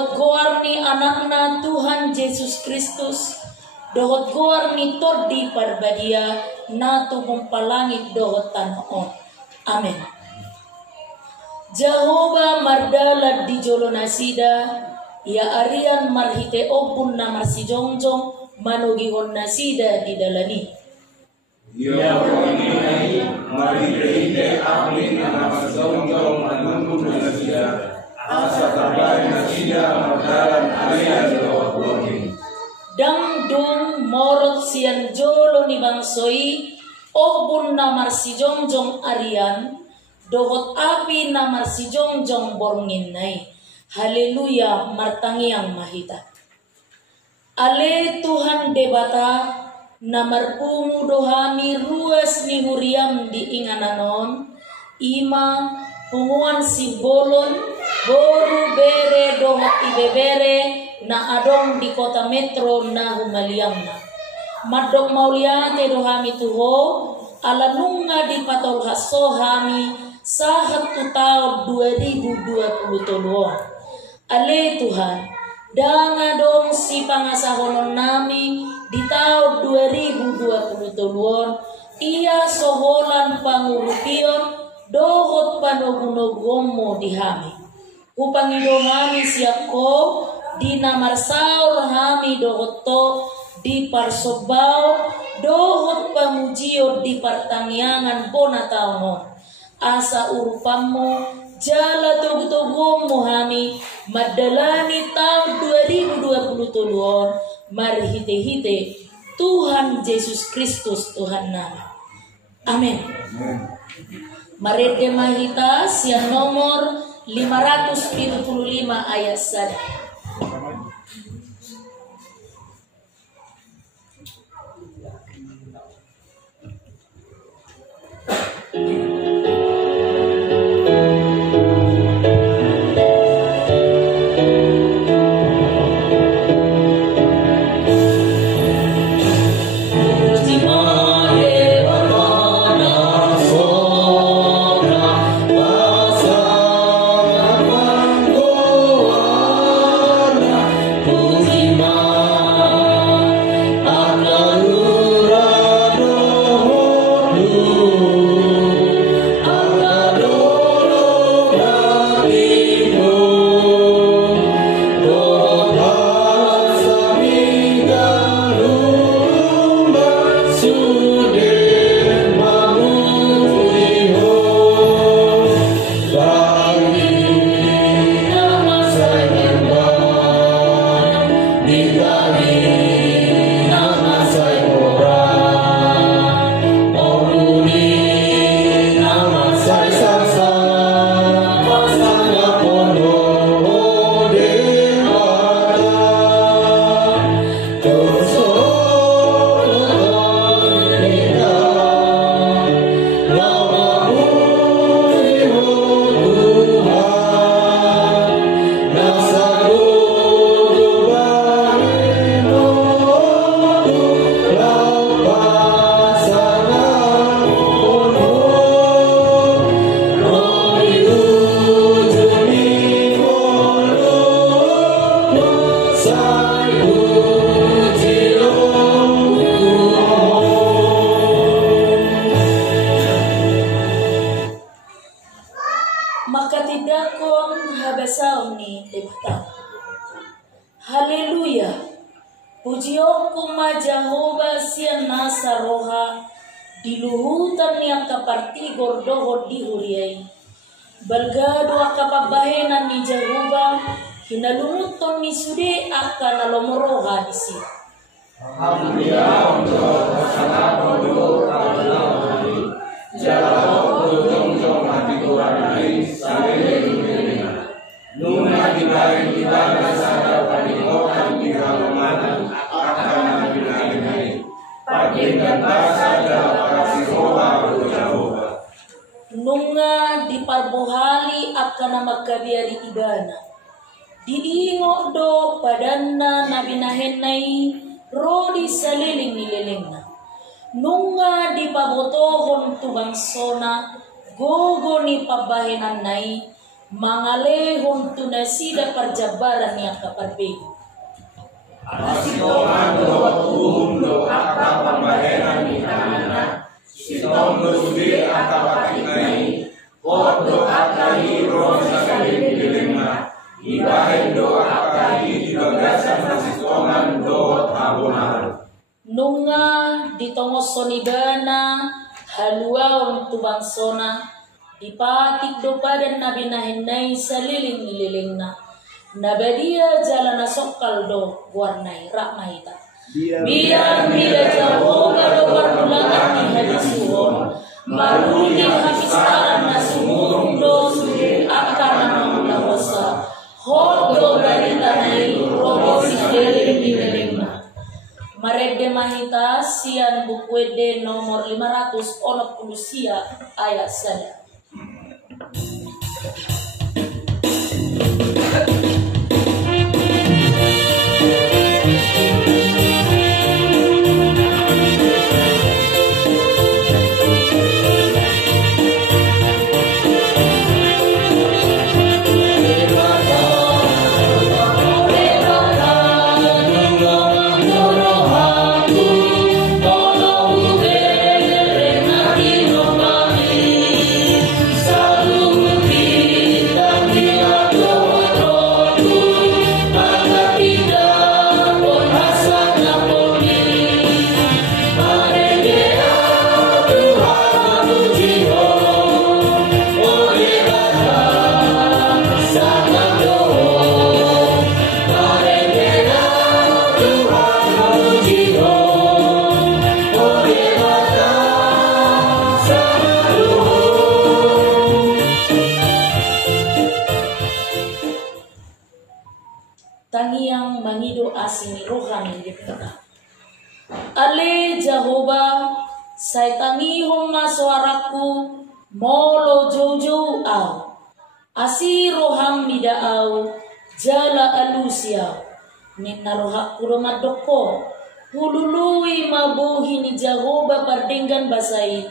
dohot goar ni anakna Tuhan Yesus Kristus, dohot goar ni todi parbadia na tugumpalangit dohot tanon. Amin. Jehovah mardala di jolo nasida, ya arian marhite obun na marsijongjong manugihon nasida di dalani. Ya wani marhite amin na marsijongjong manunggu nasida, asa kabari nasida mardalan arian dohot. Dangdung morot sian jolo ni bangsoi, obun na marsijongjong arian, dohot api na marsijongjong borngin nai. Haleluya, martangiang mahita. Ale Tuhan debata na marpungu dohami ruas ni huriam di ingananon, ima punguan si bolon boru bere dohot ibebere na adong di kota metro na humaliamna. Madok mauliate dohami tuho alanunga di patol hasohami sahat tu tahun 2020. Ale Tuhan, danga dong si pangasahonon nami di tahun 2020. Ia soholan pangurupion dohot panogunogomo di hami. Upangidong hami siap ko di namar saur hami dohot to di parsobao dohot pamujio di pertaniangan bona taonon. Asa urupamu jala togu-togumu hami madalani tahun 2020 marhite-hite Tuhan Yesus Kristus Tuhan nama. Amin. Marete mahita siang nomor 575 ayat 1. Haleluya. Pujion kuma Jehovah sian nasa roha diluhutan yang kapartigor dohod dihuriai. Balgado akapabahenan ni Jehovah hinalumuton ni sude akan alomoroha disi. Haleluya untuk pasangan bodoh kawanani jauh ujung-ujung hati kuranai sampai Nuna dibaring kita nasada panikokan di ramamanan akan nabinari Paginggan basada parasihoha Jehovah. Nunga diparbohali akan magkabiari ibana. Diingo do padanna nabinahenay rodi saliling nililingna. Nunga dipabotohon tubangsona gogo ni pabahenan nay mangalehon tunasida perjabaran yang kaparbego. Asitongan do aka pambaheran ni tanana, sitong berudi aka patiknai, do aka hiro sa kalimpilimna, ibahin do aka ibagasan asitongan do abonar. Nunga ditongos sonibana haluaon tubangsona dipatik do padan nabi nahinay sa liling-nililingna nabadia jalana sokal do warnai rakmahita biar bila jauh kalau perbulangan ni hadisuhon maruni hafisaran na sumurung do suri akan namang lahosa hodo dari tanai robo si liling-nililingna. Marede mahita sian bukwede nomor 500 sia ayat saya. Tangiang mangido asing rohani dipeta. Ale Jehovah, say tangihong masuaraku molo jojo au. Asi roham midaaw jala alusia. Ninarohak kurumadoko. Hulului mabuhi ni Jehovah pardenggan basai.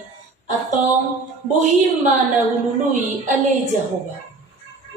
Atong buhima na hulului ale Jehovah.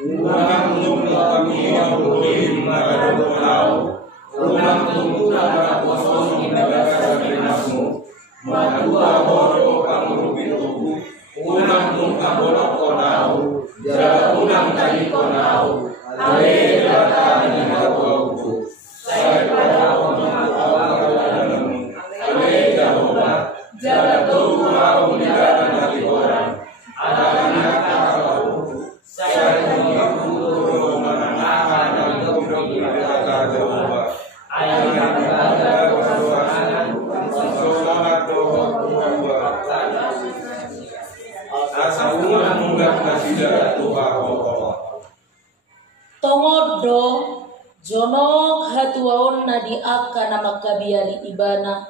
Unang tunggu kami yang boleh mengadopau, unang tunggu ada kosong negara sabrinasmu, madua bodoh kamu rubitu, unang tunggu bodoh konau, jaga unang tadi konau, ale datang dengan bauku, saya pada unang awal dalam, ale Jehovah, jaga tunggu mau negara nanti orang, ada anak kakak. Saya mengukur menangakan dan berkira-kira Jehovah. Ayat yang berada kesuasaan, sesolat doa Tuhan. Asa umat munggah nasidah Tuhan Allah. Tongodo jonok hatuaon na di aka na makabiali ibana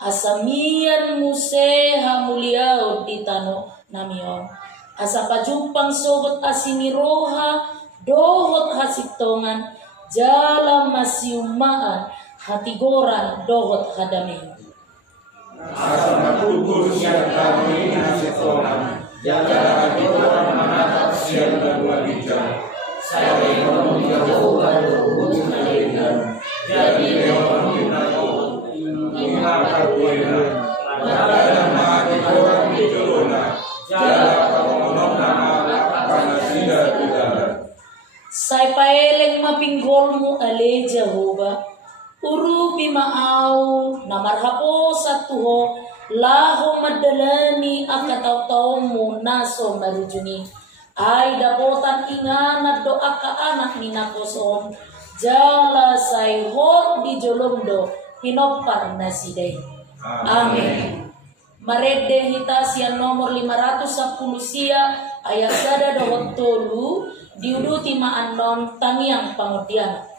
asamian muse hamuliao di tano namion. Asa pajumpang sobot asini roha dohot hasiptongan jalan masiumaan hatigoran dohot hadame. Asa matutur siang kami hasiptongan jalan hatigoran menatap siang dan wajah. Saya ekonomi Jehovah dohut nalingan jadi ekonomi nato ingat kabuena madalam hatigoran dijolona jalan Say paeleng mapinggolmu ale Jehovah, uru bimaaw na marhapo sa tuho, laho madalani akataw-tawmu naso marujuni. Ay dapotan inganat do aka anak ni nakosom, jala say hot di jolomdo, pinopar na siday. Amen. Marede hita siya nomor 510 siya, ayat sada dohot tolu, diuduti maanon tangiang pangudian.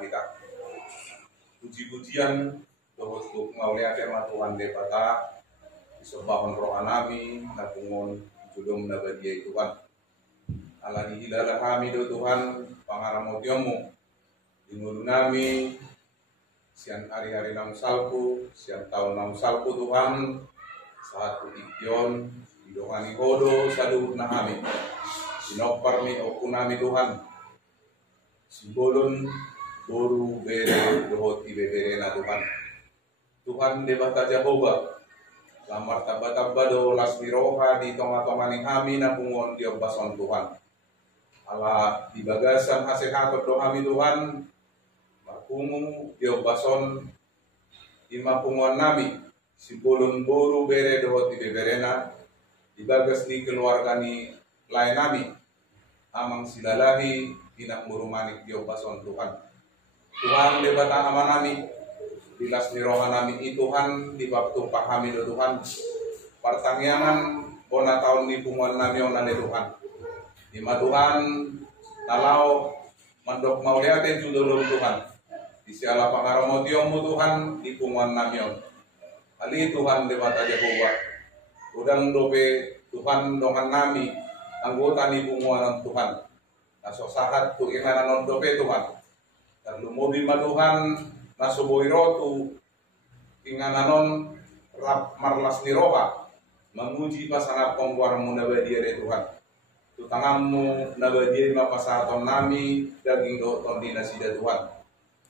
kita. Puji-pujian dohot tuk maulia firman Tuhan depata disembahon rohanami napungon julung nabadia Tuhan. Ala dihilala kami do Tuhan pangaramotiomu ingulu nami sian hari-hari nam salku sian tahun nam salku Tuhan saat ikion idongani hodo saduh nahami sinopar mi okunami Tuhan simbolon boru bere dohot ibebere na Tuhan Tuhan debata Jehovah lamar tabata do lasmiroha di tonga-tonga kami na pungon diobason Tuhan ala di bagasan hasehatot do kami Tuhan mapungu diobason ima punguan nami simbolon boru bere dohot ibeberena di bagas ni keluarga ni lain nami amang silalahi inak murumanik diobason Tuhan Tuhan debata aman nami dilas nirohan nami Tuhan di waktu pahami do Tuhan pertangyangan bona tahun ni punguan nami onale Tuhan Ima Tuhan nalau mandok mauliate judulun Tuhan di siala pangaramotiomu Tuhan di punguan namion ali Tuhan debata Jehovah udang dope Tuhan dongan nami anggota ni punguan Tuhan naso sahat tu ingananon dope Tuhan dan lumobi ma Tuhan naso boirotu ingananon rap marlas niroha menguji pasangan pengguarmu nabadia de Tuhan tanganmu nabadia mapasaton nami daging do tondina sida Tuhan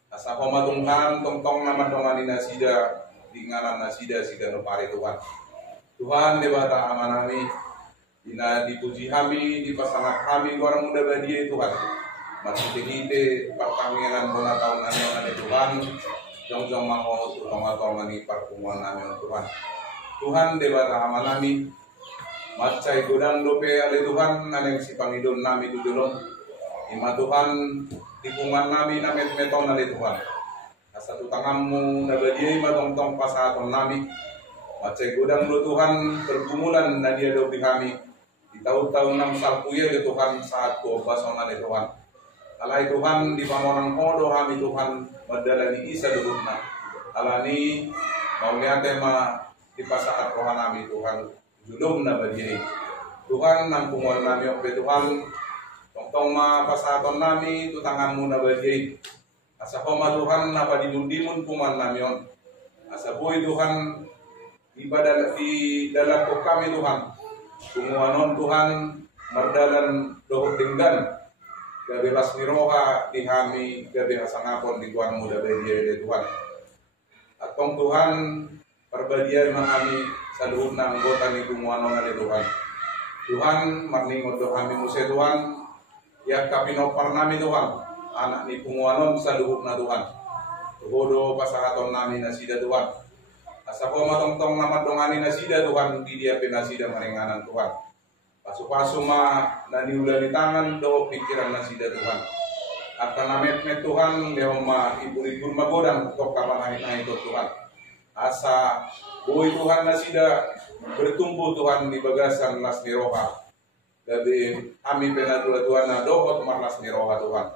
asa koma Tuhan tong nama dongan nasida di ngaran nasida siga no pare Tuhan debata amanami dina dipuji kami di pasangan kami orang muda badia Tuhan masih hite pertanggungan bona tahun nami Tuhan jong mau tong ni pertemuan nami Tuhan Tuhan debata amanami macai godang dope ale Tuhan aneng si pangidon nami tujulong ima Tuhan tipungan nami namet meton ale Tuhan asa tu tanganmu nabadia ima tong pasaton nami macai godang do Tuhan pergumulan na dia dopi kami di tahun-tahun nam salpuye le Tuhan saat ku obason ale Tuhan alai Tuhan di pamonang hodo kami Tuhan madalani isa dudukna alani maulia tema di pasaat rohanami Tuhan julum na badi Tuhan nang punguan nami ope Tuhan tong ma pasaton nami tu tanganmu na badi asa koma Tuhan na padimun-dimun punguan nami on asa boy Tuhan ibadah di dalam kami Tuhan punguanon Tuhan mardalan dohot tinggan gabe lasmiroha di kami gabe hasangapon di Tuhan muda badi Tuhan atong Tuhan perbadian kami saluhur na anggota ni punguanon na Tuhan Tuhan marningot do kami muse Tuhan ya kapinopar nami Tuhan anak ni punguanon saluhur na Tuhan tuhodo pasahaton nami nasida Tuhan asa ko matong nama dongani nasida Tuhan di dia penasida maringanan Tuhan pasu-pasu ma naniulani tangan do pikiran nasida Tuhan akan namet Tuhan leoma ibu-ibu magodang tok kamanai itu Tuhan asa boy Tuhan nasida bertumbuh Tuhan di bagasan las niroha gabe kami penadua Tuhan na dohot marlas niroha Tuhan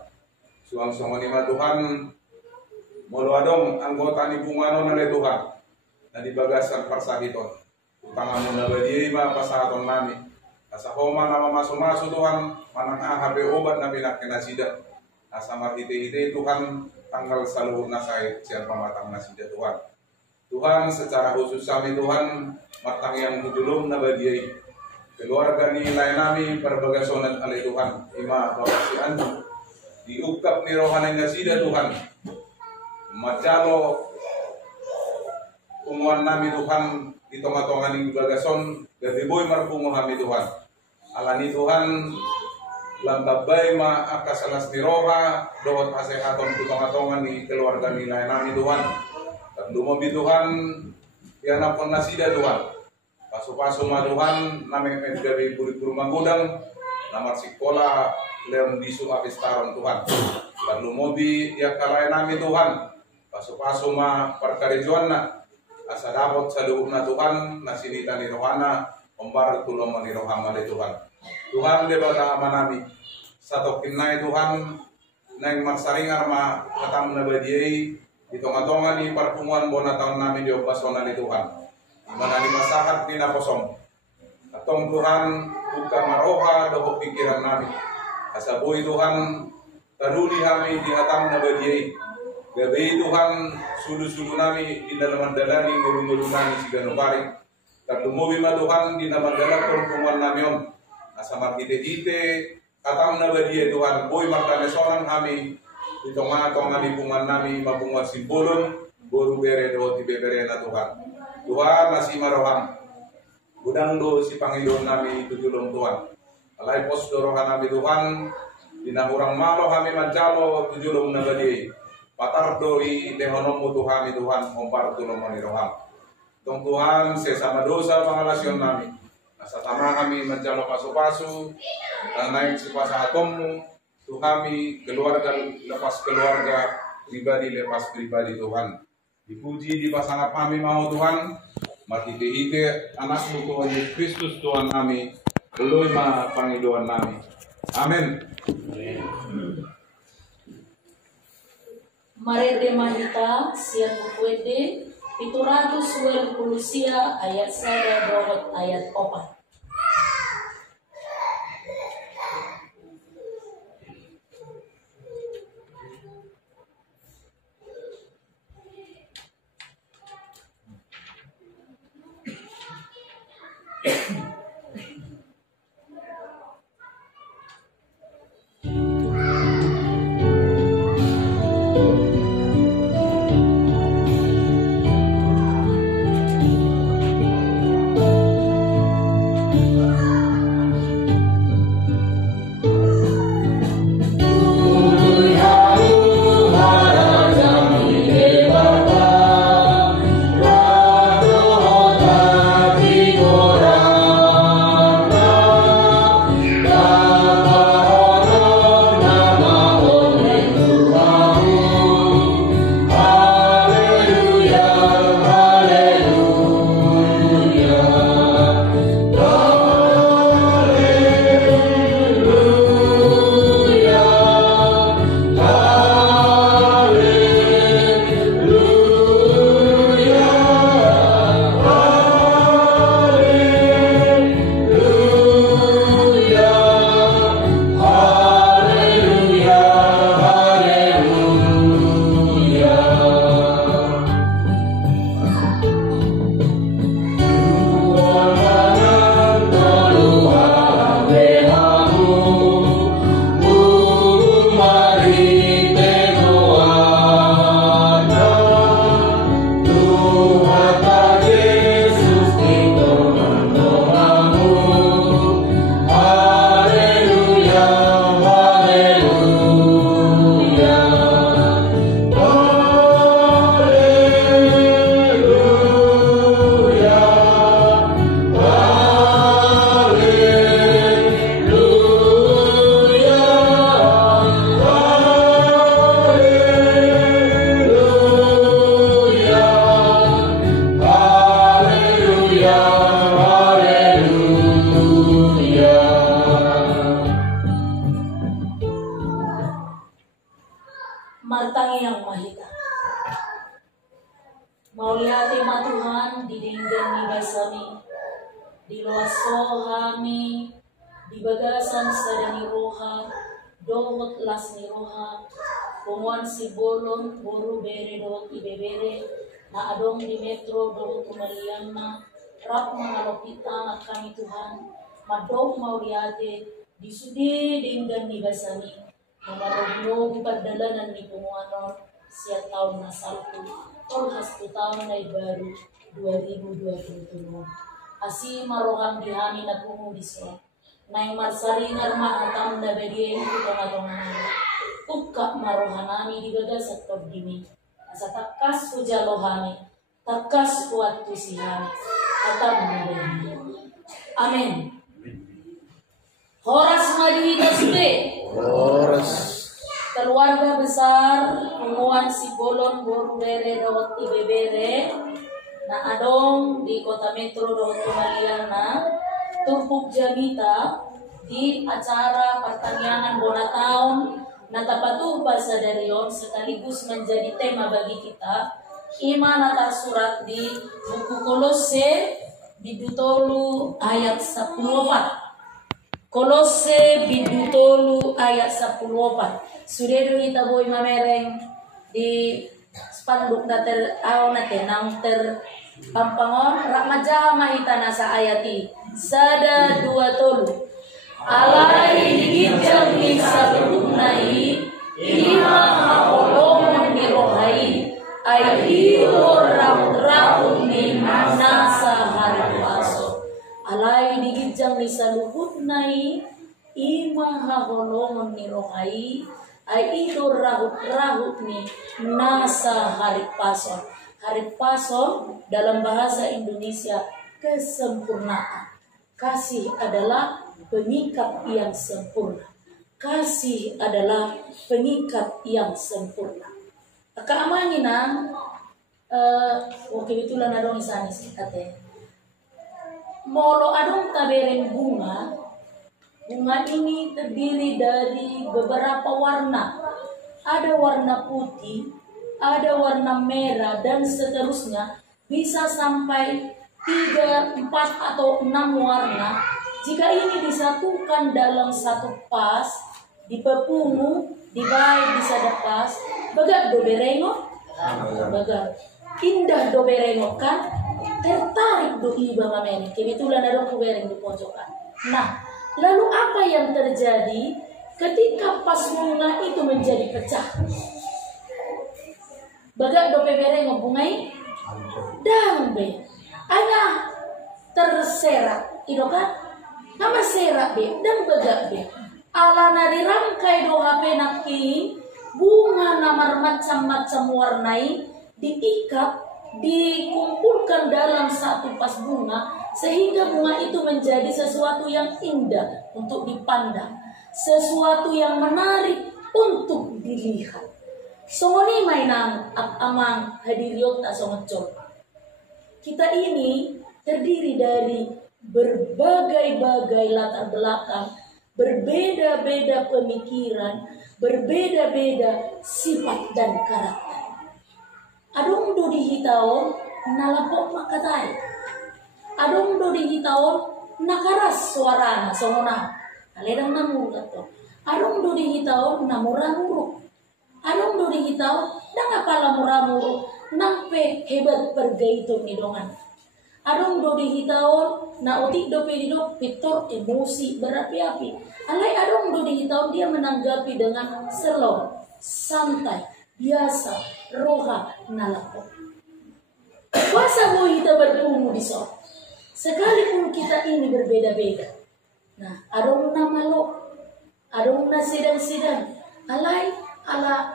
suang-suang lima Tuhan molo adong anggota ni punguanon na Tuhan na di bagasan parsahiton utangamu na badia ima pasahaton nami asa homa nama maso-maso Tuhan manang ahabe obat na pinakin nasida asa marhite-hite Tuhan tanggal saluhur nasai siang pamatang nasida Tuhan Tuhan secara khusus kami Tuhan matang yang hujulum na bagiai keluarga ni lain nami perbagasonan oleh Tuhan ima bapak si Anju diukap ni rohanay nasida Tuhan macalo umuan nami Tuhan di tonga-tonga ni bagason gabi boy marpungo kami Tuhan alani Tuhan lambabay ma akasalas ni roha dohot asehaton di tonga-tonga ni keluarga ni lain nami Tuhan dan lumobi Tuhan yana pon nasida Tuhan paso-paso ma Tuhan nameng gabi buri-buri magodang namar sikola leon bisu apistaron Tuhan dan lumobi ya kalay nami Tuhan paso-paso ma perkarejuan na asa dapat sa loob na Tuhan nasinita ni Rohana ombar tulong ni Rohama ni Tuhan Tuhan debata ama nami sa tokin na Tuhan nang marsaringar ma katam na badiay di tonga-tonga di pertemuan bona tahun nami di opasona di Tuhan. Dimana di masahat di nakosong. Atong Tuhan buka maroha doho pikiran nami. Kasaboy Tuhan taruli kami di hatam na badiay. Gabi Tuhan sulu-sulu nami di dalam dalani ngulu-ngulu nami si ganupari. Katumubi ma Tuhan di nama dalam pertemuan nami on. Asa marhite-hite katam na badiay Tuhan. Boy markanesonan kami di tonga-tonga di pungan nami mabungat simbolon boru bere do ti bebere na Tuhan. Tuhan nasi maroham. Gudang do si Panginoon nami tutulong Tuhan. Alay pos dorohan nami Tuhan. Dinahurang malo kami manjalo tutulong na badi. Patardo i dehonomu Tuhan Tuhan ompar tulong maniroham. Tong Tuhan sesama dosa pangalasyon nami. Nasa tama kami manjalo pasu-pasu. Dan naik si pasahatommu. Tuhami keluarga lepas keluarga, pribadi lepas pribadi Tuhan. Dipuji di pasangan kami mau Tuhan. Mati hite anakmu Tuhan Yesus Kristus Tuhan kami. Keluar ma Panginoon kami. Amin. Marete mahita siat bukwede 720 sia ayat 1 dohot ayat 4. Martangi yang mahita. Mauliati ma Tuhan didinggan ni basami, di loaso hami, di bagasan sadani roha, dohot las ni roha, pumuan si bolon, boru bere dohot ibebere, na adong di metro dohot kumalian na, rap mangalopita na kami Tuhan, madong mauliati, di sudi dinggan ni basami, namarugnog pagdalanan ni Pumuanon siya taon na salpo or tahun na baru 2023. Asi maroham dihami na pumudiswa na yung marsaringar mahatam na bagay ito katongan ukka marohanami digaga sa pagdimi asa takas ko jalohami takas ko at tusihami atam na bagay. Amen. Horas madihitas be. Horas. Keluarga besar Pumuan Sibolon Borubere Dawat Ibebere na adong di Kota Metro Dawat Kumalian na tumpuk jamita di acara pertanian bona taon Natapatu pasadarion sekaligus menjadi tema bagi kita. Iman tersurat di buku Kolose bidutolu ayat 14. Kolose bidutolu ayat 14. Sudah kita boy mamereng di spanduk nater nate nang ter pampangon rakmaja mahita nasa ayati sada 2 tolu. Alai digijang ni sabunai ima haolong ni rohai ai raut ni nasa harapaso. Alai digijang ni saluhutnai ima haolong ni rohai ai raut ni nasa haripaso. Haripaso dalam bahasa Indonesia kesempurnaan. Kasih adalah pengikat yang sempurna. Kasih adalah pengikat yang sempurna. Keamanginan waktu itulah nadong isanis kate. Molo adong tabereng bunga. Bunga ini terdiri dari beberapa warna. Ada warna putih, ada warna merah dan seterusnya. Bisa sampai 3, 4 atau 6 warna. Jika ini disatukan dalam satu pas, dipepungu, dibaik bisa dapat, bagak do berengo, bagak indah do berengo kan, tertarik do iba mamene. Kebetulan ada ku bereng di pojokan. Nah, lalu apa yang terjadi ketika pas bunga itu menjadi pecah? Bagak do berengo bungai, dambe. Ana terserak, itu kan? Nama serak be dan begak be. Ala nari rangkai do HP naki bunga namar macam-macam warnai diikat, dikumpulkan dalam satu pas bunga sehingga bunga itu menjadi sesuatu yang indah untuk dipandang, sesuatu yang menarik untuk dilihat. Songoni mainan amang hadiriot asongocol. Kita ini terdiri dari berbagai-bagai latar belakang, berbeda-beda pemikiran, berbeda-beda sifat dan karakter. Adong do dihitaon nalapok makatai. Adong do dihitaon nakaras suarana songona. Aledang namur gato. Adong do dihitaon namuramuruk. Adong do dihitaon nang apala muramuruk nampe hebat pergaiton nidongan. Adong do dihitaon na otik do pedido pitor emosi berapi-api. Alai adong do dihitaon dia menanggapi dengan slow, santai, biasa, roha, nalapok. Kuasa bo kita bertemu di so. Sekalipun kita ini berbeda-beda. Nah, adong na malo, adong na sidang-sidang. Alai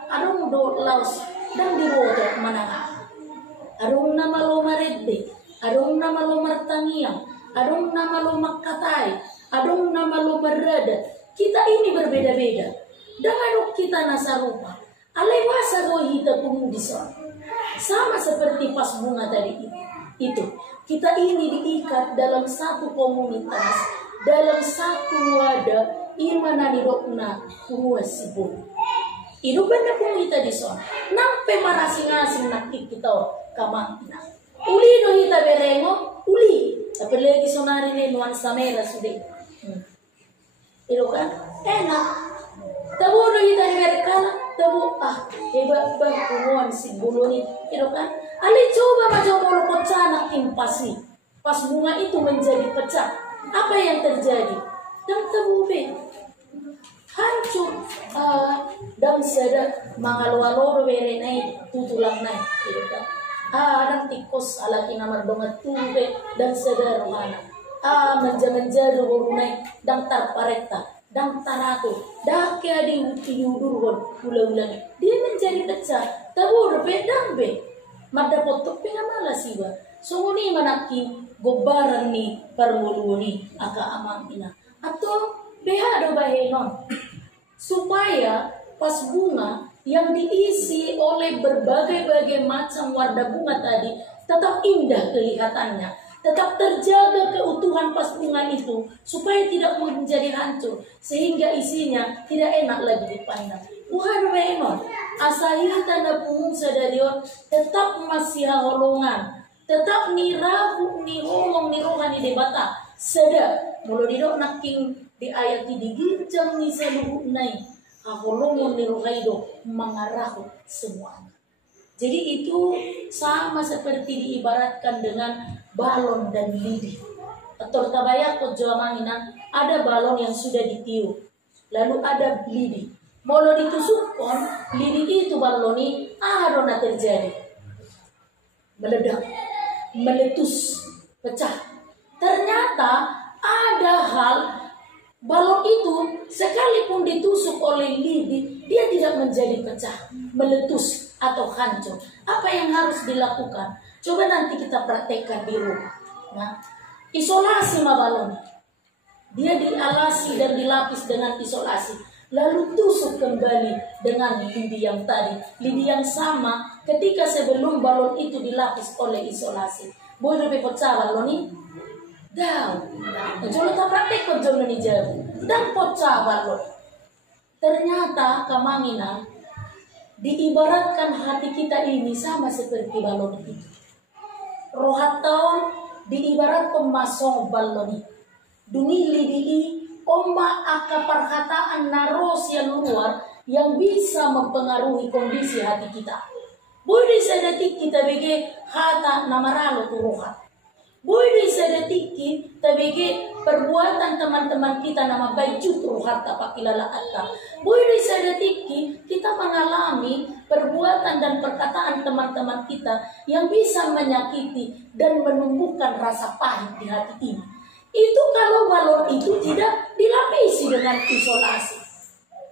adong do laos dan diwoto mananga. Adong na malo maredde, adong na malo martangiang, adong na malo makatay, adong na malo berada. Kita ini berbeda-beda. Dengan kita nasarupa. Alai wasa go hita pumudison. Sama seperti pas bunga tadi itu. Kita ini diikat dalam satu komunitas, dalam satu wadah, imana nirokna kumusibun. Inuban na pong hita dison. Nampe marasing-asing nakik kita kamangina. Uli no hita berengo, uli. Apalagi sonari ni nuansa merah sudah. Ilo kan enak. Tabu no hita mereka, tabu hebat kumuan si bulu ni. Ilo kan. Ali coba macam molokot sanak impasi. Pas bunga itu menjadi pecah. Apa yang terjadi? Dan tabu be. Hancur dan sedang mangalu-alu bere naik tutulang naik gitu kan. Ada tikus ala kina mardonga tube dan sedang rohana. Menja-menja do naik dan tarpareta dan taratu dake adi uyudurgon ulang-ulang. Dia menjadi pecah. Tabur bedang be. Mada potok pengamala siwa. Sunguni manaki gobaran ni permuluni aka amang ina. Atau behado bahenon supaya pas bunga yang diisi oleh berbagai-bagai macam warna bunga tadi tetap indah kelihatannya, tetap terjaga keutuhan pas bunga itu supaya tidak menjadi hancur sehingga isinya tidak enak lagi dipandang. Bukan benar. Asahita na pumungsa dari tetap masih holongan, tetap ni rahu ni holong ni rohan ni debata. Seda mulu didok naking di ayat di ginjang ni seluruh nai. Holong yang ni rohaido mengarahu semuanya. Jadi itu sama seperti diibaratkan dengan balon dan lidi. Atau tabayak ko jamanginan ada balon yang sudah ditiup, lalu ada lidi. Molo ditusukkan lidi itu balon ini adona terjadi, meledak, meletus, pecah. Ternyata ada hal balon itu sekalipun ditusuk oleh lidi, dia tidak menjadi pecah, meletus atau hancur. Apa yang harus dilakukan? Coba nanti kita praktekkan di rumah. Nah, isolasi balon. Dia dialasi dan dilapis dengan isolasi. Lalu tusuk kembali dengan lidi yang tadi. Lidi yang sama ketika sebelum balon itu dilapis oleh isolasi. Boleh lebih pecah balon ini? Dah. Jolo tak praktek kok jolo ni jauh. Dan pecah balon. Ternyata kamanginan diibaratkan hati kita ini sama seperti balon itu. Rohatau diibarat pemasong balon itu. Dungi lidi oma aka perkataan naros yang luar yang bisa mempengaruhi kondisi hati kita. Boleh sedetik kita bagi hata namaralo turuhat. Boleh sedetik kita bagi perbuatan teman-teman kita nama baik turuhat tak pakilala atta. Boleh sedetik kita mengalami perbuatan dan perkataan teman-teman kita yang bisa menyakiti dan menumbuhkan rasa pahit di hati ini. Itu kalau balon itu tidak dilapisi dengan isolasi.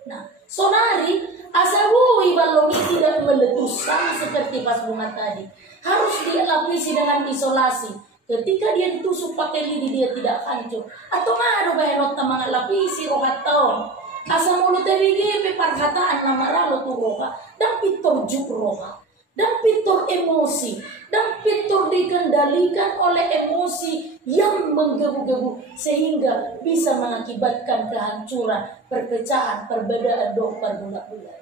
Nah, sonari asabui balon ini tidak meletus sama seperti pas bunga tadi. Harus dilapisi dengan isolasi. Ketika dia ditusuk pakai lidi dia tidak hancur. Atau ada bayar mga lapisi rohat taon. Asa mulut TBG perkataan nama ralo tu roha dan pitor juk roha. Dan pitur emosi, dan pitur dikendalikan oleh emosi yang menggebu-gebu sehingga bisa mengakibatkan kehancuran, perpecahan, perbedaan dong berbulan-bulan.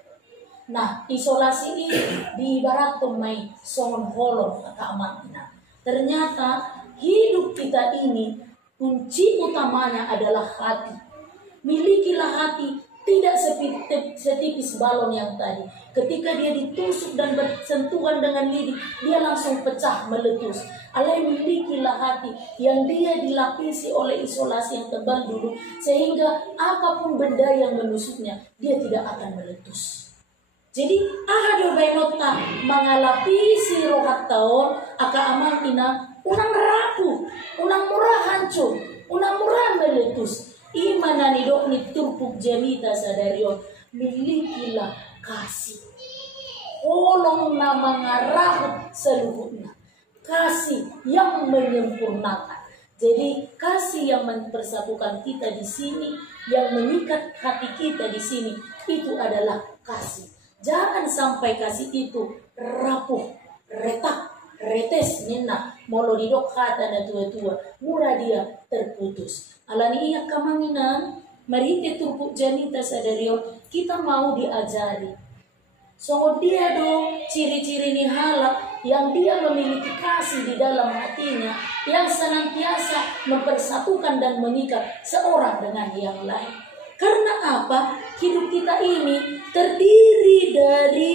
Nah, isolasi ini diibaratkan mai songon holong keamanan. Ternyata hidup kita ini kunci utamanya adalah hati. Milikilah hati. Tidak setipis balon yang tadi. Ketika dia ditusuk dan bersentuhan dengan lidi, dia langsung pecah, meletus. Allah milikilah hati yang dia dilapisi oleh isolasi yang tebal dulu, sehingga apapun benda yang menusuknya, dia tidak akan meletus. Jadi, ahadu bainota mengalapisi rohat taon, aka amantina, unang rapuh, unang murah hancur, unang murah meletus. Imana nidok ni turpuk jamita sadario milikilah kasih. Holong na mengarah seluruhnya. Kasih yang menyempurnakan. Jadi kasih yang mempersatukan kita di sini, yang mengikat hati kita di sini, itu adalah kasih. Jangan sampai kasih itu rapuh, retak, retes, nina, molo didok kata na tua-tua, murah dia terputus. Alani iya kamanginan, marite turpuk janita sadario, kita mau diajari. So dia dong ciri-ciri ni halak yang dia memiliki kasih di dalam hatinya, yang senantiasa mempersatukan dan mengikat seorang dengan yang lain. Karena apa? Hidup kita ini terdiri dari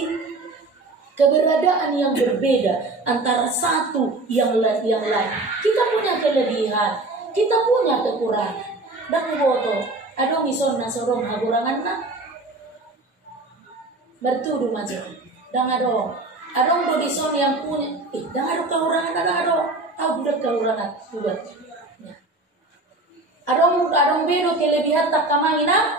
keberadaan yang berbeda antara satu yang lain. Kita punya kelebihan, kita punya kekurangan. Dan boto, adong ison na sorong hagurangan na bertudu macam. Dan adong do dison yang punya, dan adong kekurangan, budak kekurangan, budak. Adong bedo kelebihan tak kamangina,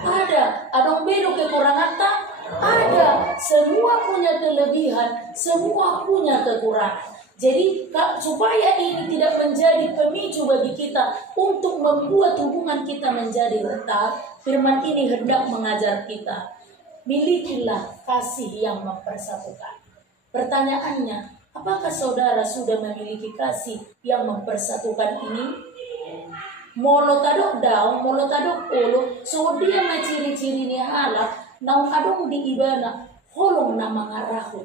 ada. Adong bedo kekurangan tak ada. Semua punya kelebihan, semua punya kekurangan. Jadi supaya ini tidak menjadi pemicu bagi kita untuk membuat hubungan kita menjadi retak, firman ini hendak mengajar kita. Milikilah kasih yang mempersatukan. Pertanyaannya, apakah saudara sudah memiliki kasih yang mempersatukan ini? molo tadok daun, molo tadok olo, so dia maciri-ciri ni halak, naung adong di ibana, holong na mangaraho.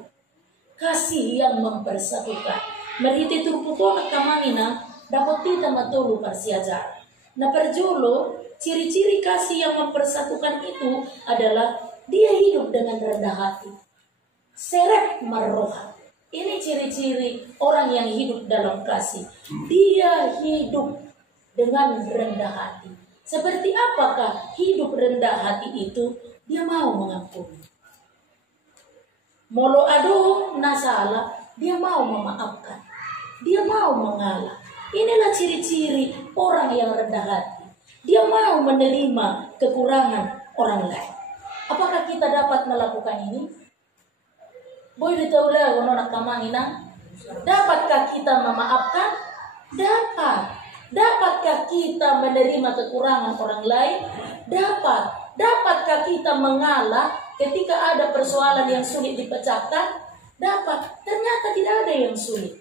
Kasih yang mempersatukan. Meriti turpupona kamangina, dapat kita matulu persiajar. Nah perjolo, ciri-ciri kasih yang mempersatukan itu adalah dia hidup dengan rendah hati. Seret marroha. Ini ciri-ciri orang yang hidup dalam kasih. Dia hidup dengan rendah hati. Seperti apakah hidup rendah hati itu? Dia mau mengampuni. Molo aduh nasalah, dia mau memaafkan. Dia mau mengalah. Inilah ciri-ciri orang yang rendah hati. Dia mau menerima kekurangan orang lain. Apakah kita dapat melakukan ini? Boy ditaulah wono kamangina. Dapatkah kita memaafkan? Dapat. Dapatkah kita menerima kekurangan orang lain? Dapat. Dapatkah kita mengalah ketika ada persoalan yang sulit dipecahkan? Dapat. Ternyata tidak ada yang sulit.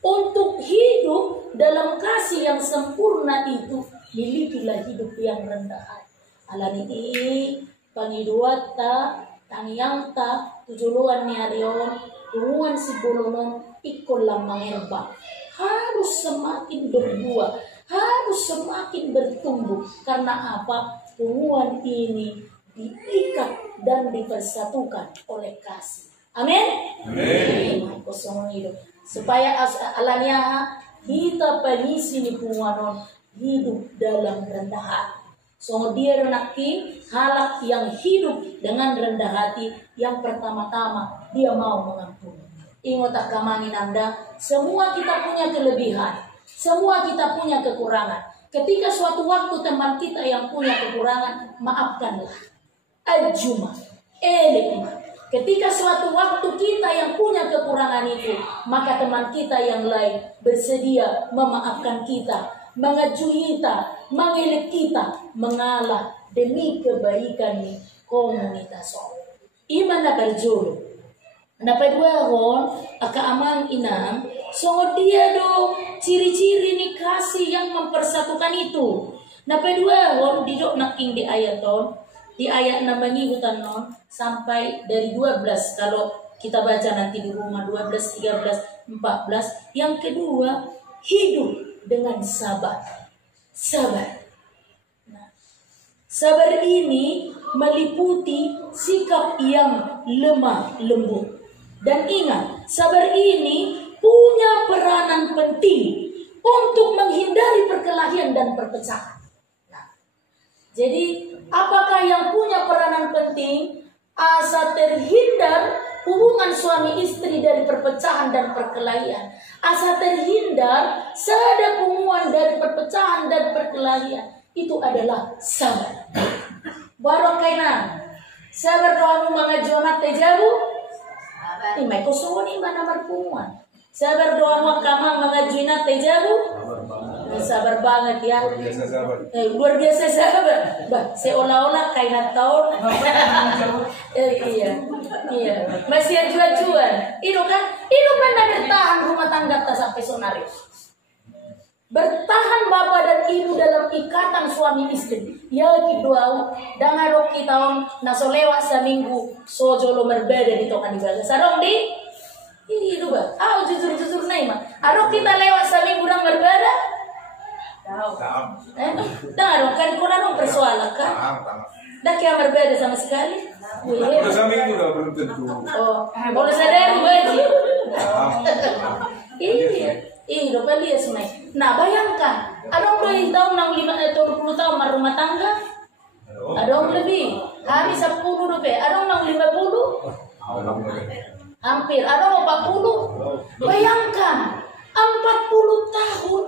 Untuk hidup dalam kasih yang sempurna itu, milikilah hidup yang rendah hati. Alani pangiduata, tangyangta, tujuluan ni arion, tumuan si bolonon, ikol lang mangirba. Harus semakin berbuah, harus semakin bertumbuh. Karena apa? Hubungan ini diikat dan dipersatukan oleh kasih. Amin. Amin. Supaya alanya kita pengisi ni punganon hidup dalam rendah hati. So dia renaki halak yang hidup dengan rendah hati. Yang pertama-tama dia mau mengampuni. Ingat kamangin Anda, semua kita punya kelebihan, semua kita punya kekurangan. Ketika suatu waktu teman kita yang punya kekurangan, maafkanlah. Ajuma, elikma. Ketika suatu waktu kita yang punya kekurangan itu, maka teman kita yang lain bersedia memaafkan kita, mengajui kita, mengelik kita, mengalah demi kebaikan komunitas. Iman na berjulu. Napadua ron akaamang inam, so dia do ciri-ciri ni kasih yang mempersatukan itu. Napadua ron didok naking di ayat ton, di ayat namanya hutan non sampai dari 12 kalau kita baca nanti di rumah 12, 13, 14. Yang kedua, hidup dengan sabar. Sabar. Nah, sabar ini meliputi sikap yang lemah lembut. Dan ingat, sabar ini punya peranan penting untuk menghindari perkelahian dan perpecahan. Nah, jadi apakah yang punya peranan penting? Asa terhindar hubungan suami istri dari perpecahan dan perkelahian. Asa terhindar sada hubungan dari perpecahan dan perkelahian. Itu adalah sabar. Barang kainan. Sabar doamu mengajuamat tejabu. May kusungon iba na marpungan. Sabar doamu kamang mengajuinat tejabu. Sabar banget ya. Luar biasa sabar. Bah, seolah-olah kainat tahun. Iya. Masih ajuan-ajuan. Ino kan na bertahan rumah tangga tak sampai sonaris. Bertahan bapak dan ibu dalam ikatan suami istri. Ya kiduau dangarok kita nasolewa seminggu sojolo berbeda di tokan ibadah. Sarong di itu ba? Jujur naik mah. Arok kita lewat seminggu dang berbeda. Dangarok kan kuna persoalan kan? Dah kaya berbeda sama sekali. Udah seminggu dah belum tentu. Oh, boleh sadar baji. Iya, beli ya semai. Nah, bayangkan, ada orang 20 tahun, 20 tahun rumah tangga, ada orang lebih, hari 10 rupiah, ada orang 50, hampir, ada orang 40. Bayangkan, 40 tahun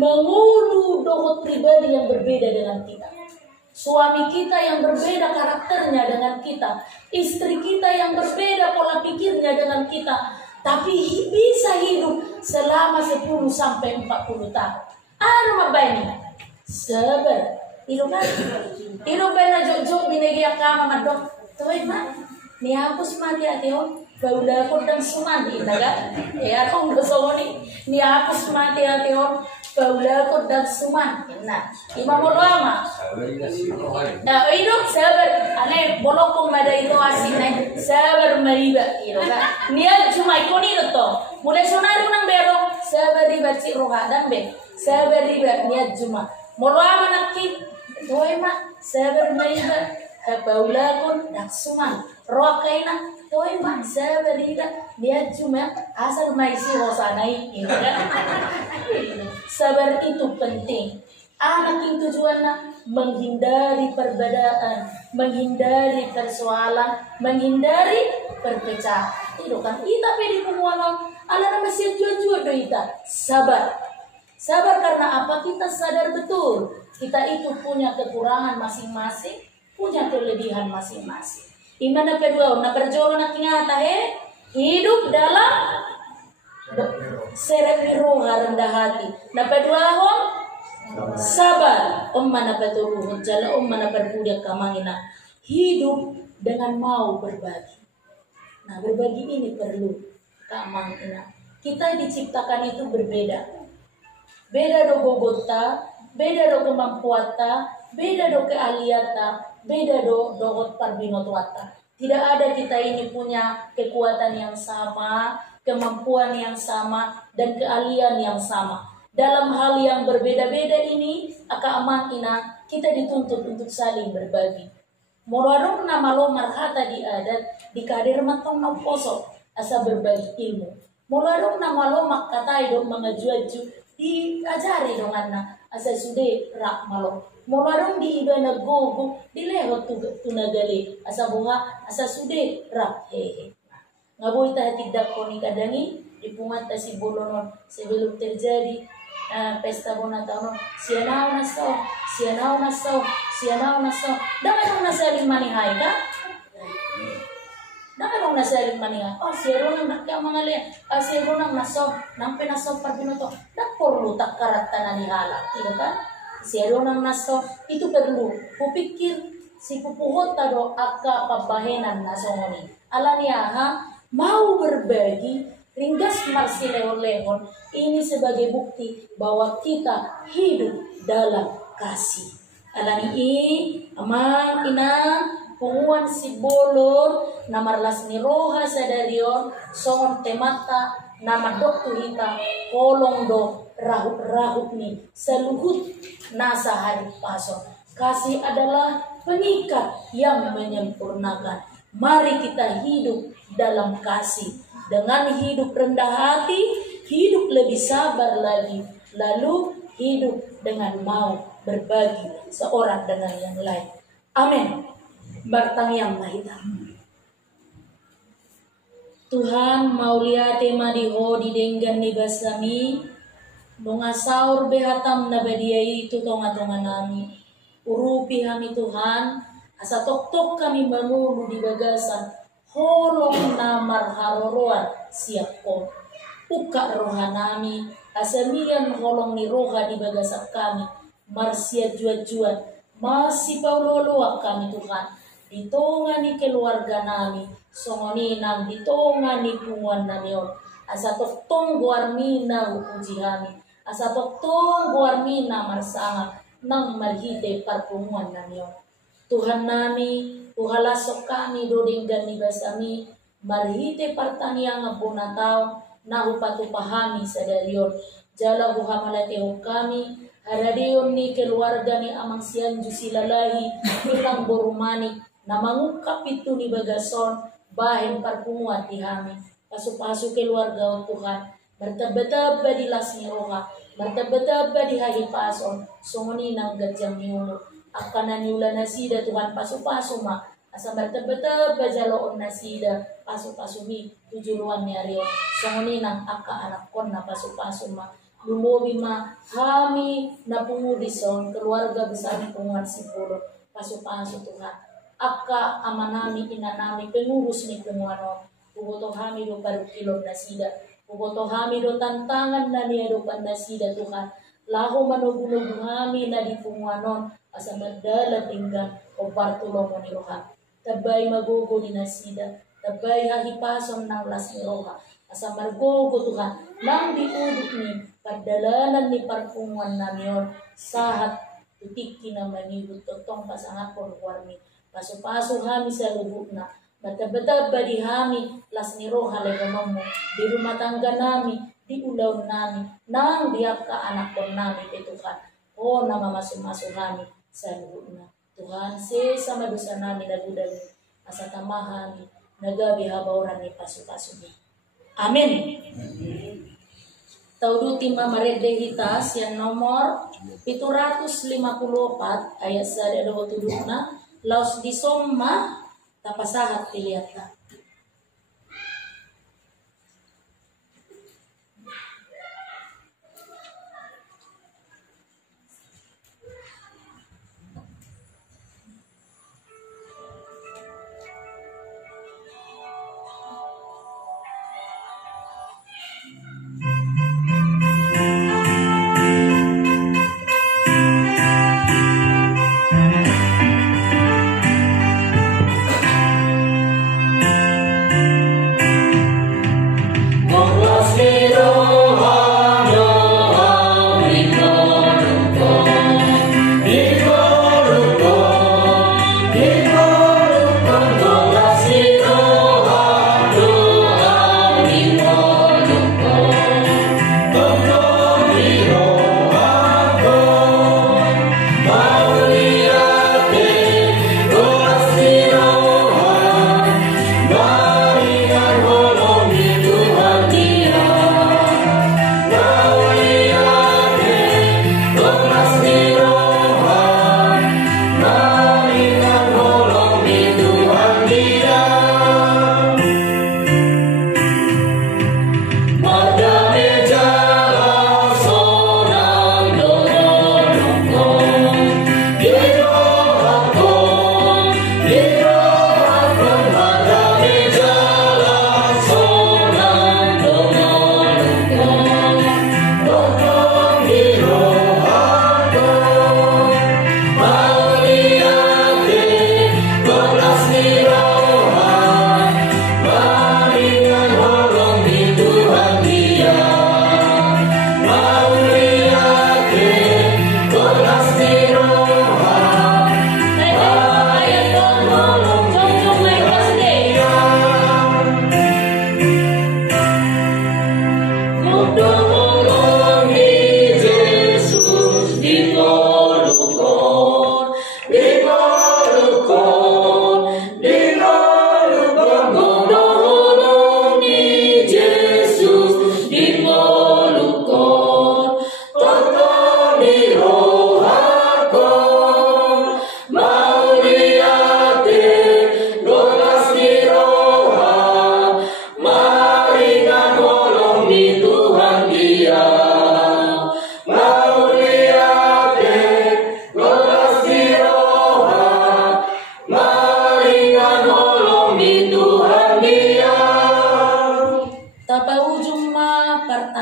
mengulu dohot pribadi yang berbeda dengan kita. Suami kita yang berbeda karakternya dengan kita, istri kita yang berbeda pola pikirnya dengan kita. Tapi bisa hidup selama 10 sampai 40 tahun. Ano mabay sabar. Ilo ba na jok binigay kama madok. Tuway ma. Nihapos mati ate on. Baula ko dang sumandi naga. Akong gusto ko nihapos mati ate on. paula ko dagsuman. Nah, imam ulama. Nah, itu sabar. Aneh bolong kong mada itu asin sabar mariba. Iro kan. Niat cuma ikon itu toh. Mulai sonari nang bero sabar riba cik roha dan be. Sabar riba niat cuma. Ulama nakit. Toy mak sabar mariba. Paula ko dagsuman. Roha kaina. Toy mak sabar riba niat cuma asal maisi rosanai. Iro kan. Sabar itu penting. Anak itu tujuannya menghindari perbedaan, menghindari persoalan, menghindari perpecahan. Itu kan kita pedi pemuanan. Ala masih jujur do kita. Sabar. Sabar karena apa? Kita sadar betul kita itu punya kekurangan masing-masing, punya kelebihan masing-masing. Imana kedua, na perjolo na tingata hidup dalam seremiruha rendah hati. Na kedua sabar. Mana betul jala mana berbudak kamangina. Hidup dengan mau berbagi. Nah berbagi ini perlu kamangina. Kita diciptakan itu berbeda. Beda do bobota, beda do kemampuata, beda do keahliata, beda do dogot parbinotuata. Tidak ada kita ini punya kekuatan yang sama, kemampuan yang sama, dan keahlian yang sama. Dalam hal yang berbeda-beda ini, ina kita dituntut untuk saling berbagi. Morarong na malo marhata di adat, di kadir matong na poso, asa berbagi ilmu. Morarong na malo makatay do mga juaju, diajari dong anak asa sude rak malo. Morarong di iba na gogo, di lehot tunagali, asa buha, asa sude rak hehe. Ngaboy tahatigdak ko ni kadangi, dipungat ta si bolonon sebelum terjadi pesta bonataon sianao naso dapat nasaling manihai ka dapat nasaling manihai oh siaro nang nakya mga le siaro nang naso nang penaso parbinoto dak perlu tak karatan ni hala gitu kan siaro nang naso itu perlu kupikir si pupuhot tado akka pabahenan nasongoni alania ha mau berbagi ringgas marsi lehon-lehon ini sebagai bukti bahwa kita hidup dalam kasih. Alani amang ina punguan si bolon namarlas ni roha sadarion songon temata nama doktu hita kolong do rahut-rahut ni seluhut nasa hari paso. Kasih adalah pengikat yang menyempurnakan. Mari kita hidup dalam kasih. Dengan hidup rendah hati, hidup lebih sabar lagi, lalu hidup dengan mau berbagi seorang dengan yang lain. Amin. Bartang yang mahita. Tuhan mau lihat tema diho di denggan ni basami, nungasaur behatam na badiai itu tonga-tonga nami. Urupi kami Tuhan, asa tok-tok kami mamulu di bagasan. Holong namar haroroan siap ko. Uka roha nami, asamian holong ni roha di bagasak kami. Marsia juat-juat, masih pauloloak kami Tuhan. Ditonga ni keluarga nami, songoninang ditonga ni punguan namion. Asa toktong guarmina upuji kami. Asa toktong guarmina marsanga nang marhide parpunguan namion. Tuhan nami, uhalasok kami doding dan nibasami, marhite partaniang abunataw, nahupatupahami sa darion. Jala buhamalateo kami, haradion ni keluarga ni amang siyan jusilalahi, ilang borumani, na mangukap itu ni bagason, bahin parpunguat dihami. Pasu-pasu keluarga o Tuhan, martabadaba di las ni roha, martabadaba di hahipason, sunguni ng gadyang ni umur. Akan nanyula nasida Tuhan pasu-pasu ma asa bertebeta bajaloon nasida pasu-pasu mi tujuan ni ario songoni nang aka anak kon na pasu-pasu ma lumobi ma kami na pungudison keluarga besar ni punguan sipulo pasu-pasu Tuhan aka amanami inanami pengurus ni punguano pugoto kami do parukilon nasida pugoto kami do tantangan na niya do nasida Tuhan laho manugunog kami na di punguanon asa madala tinggan o partulong ni roha tabay magugo ni nasida tabay hahipason ng las ni roha asa margogo Tuhan nang diuduk ni pagdalanan ni parpungan namin sahat tutiki na manibut totong pasangapon warmi paso-paso hami sa lubuk na bata-bata badi hami las ni roha legamamo di rumah tangga nami di ulaw nami nang diap ka anak kon nami Tuhan oh nama masuk-masuk kami sa lubuk na Tuhan sama dosa nami nagudali asa tamahan nagabi habauran ni paso-paso ni amin. Tauduti mamarede hitas yang nomor 754 ayat 1 na laos di somma tapasahat tiliata.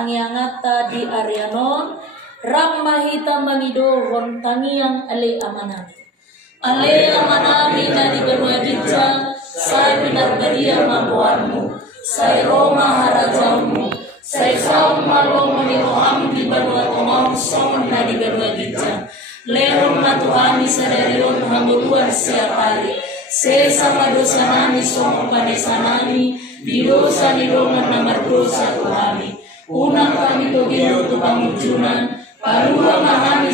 Tangiangata di Arianon Ramahita manidohon tangiang ale amanami ale amanami na di berwajibkan saya benar beria mampuanmu saya Roma harajamu saya sama Roma niroham di berwa omam son na di berwajibkan leron matuhami sadarion hambuluan siap hari sesama dosa nami somo panesanami di dosa di dongan nomor dosa Tuhami unang kami togeo tu pamujunan parua mahami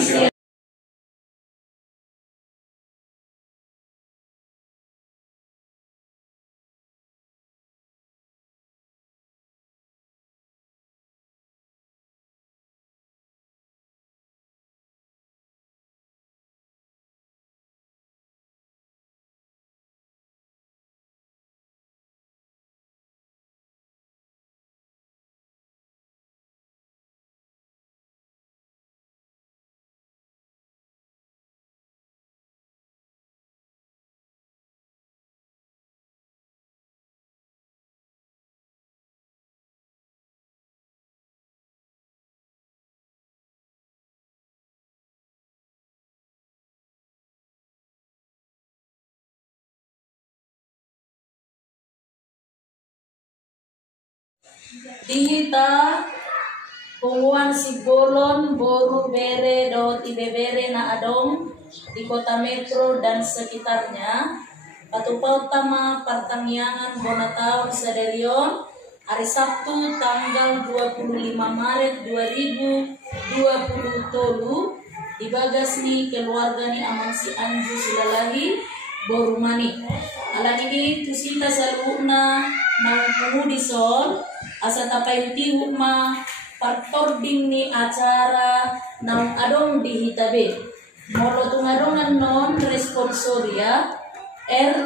Dihita punguan si bolon boru bere dot ibebere na adong di kota metro dan sekitarnya. Patupa utama pertaniangan Bonataon Sedelion hari Sabtu tanggal 25 Maret 2020 dibagasni keluarga ni amang si Anju Silalahi Borumani. Alang ini tusita saluna ng pumudison asa tapay tihuma partording ni acara ng adong dihitabe. Molo tungadongan non responsoria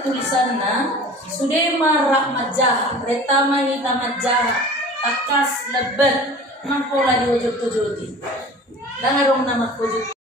tulisan na Sudema Rahmajah retama hitamajah takas lebet mangkola diwujud tujuti dangarong nama wujud.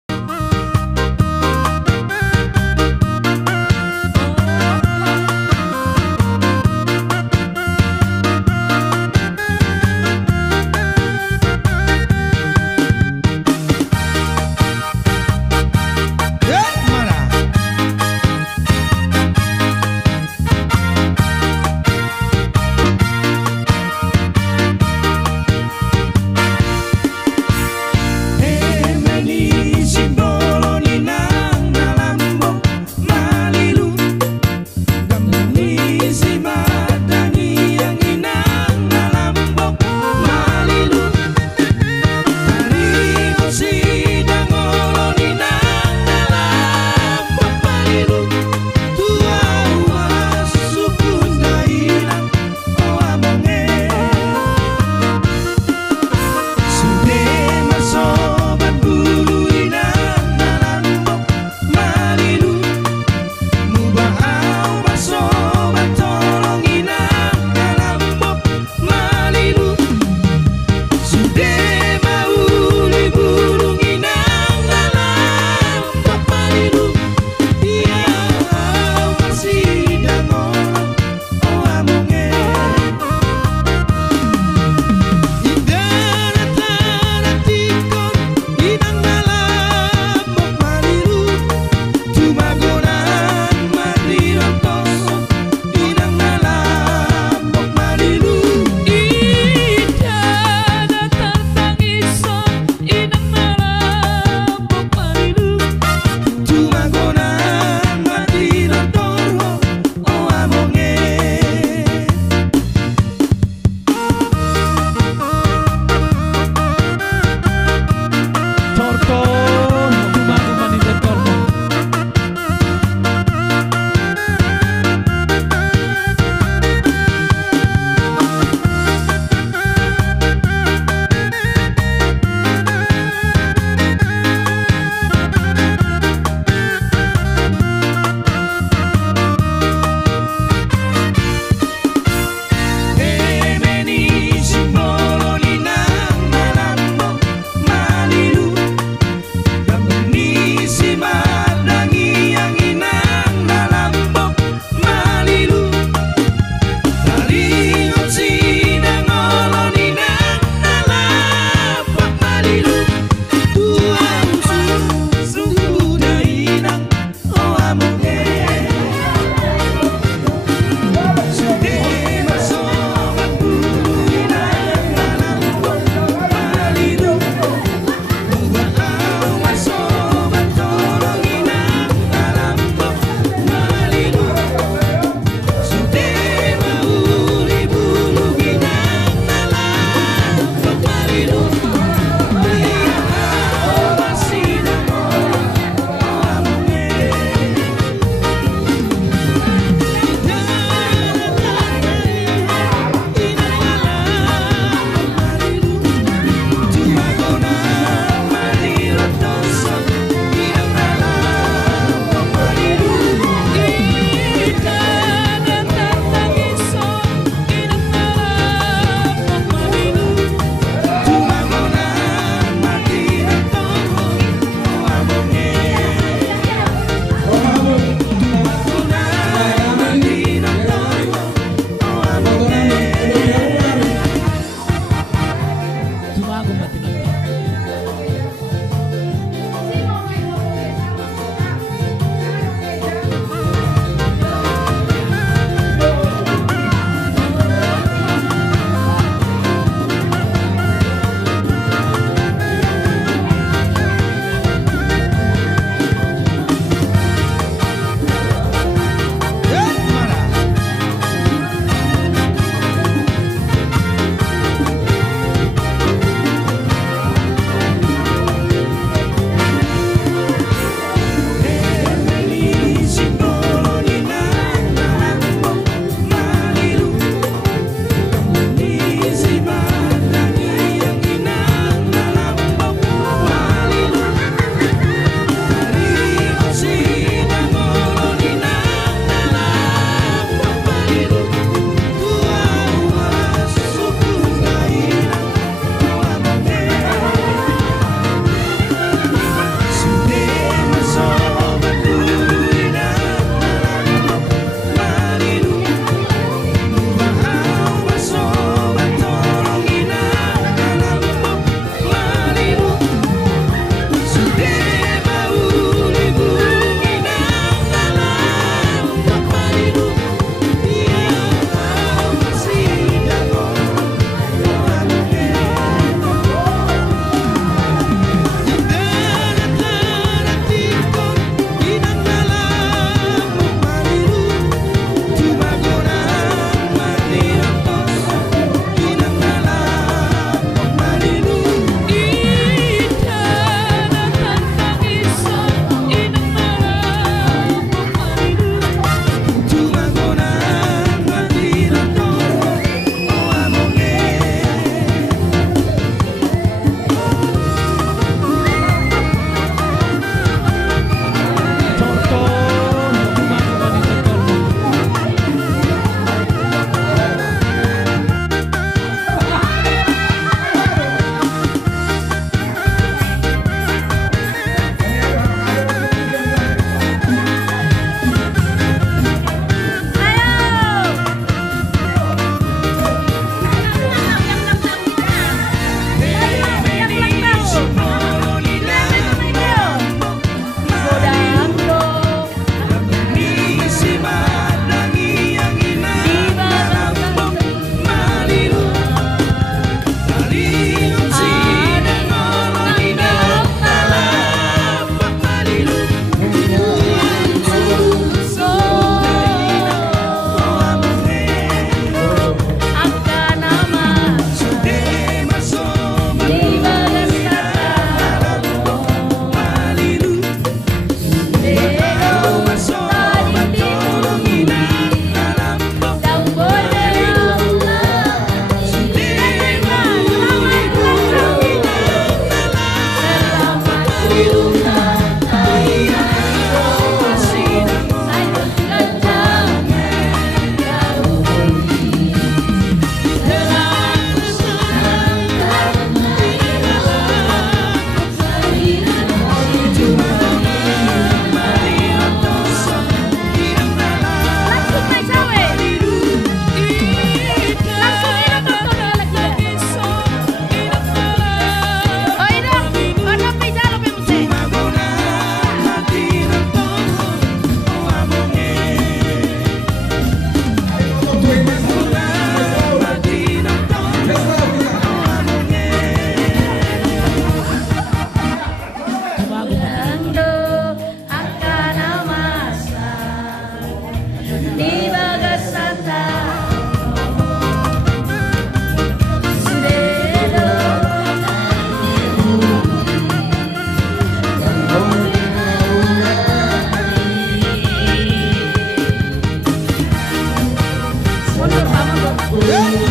Tuhan.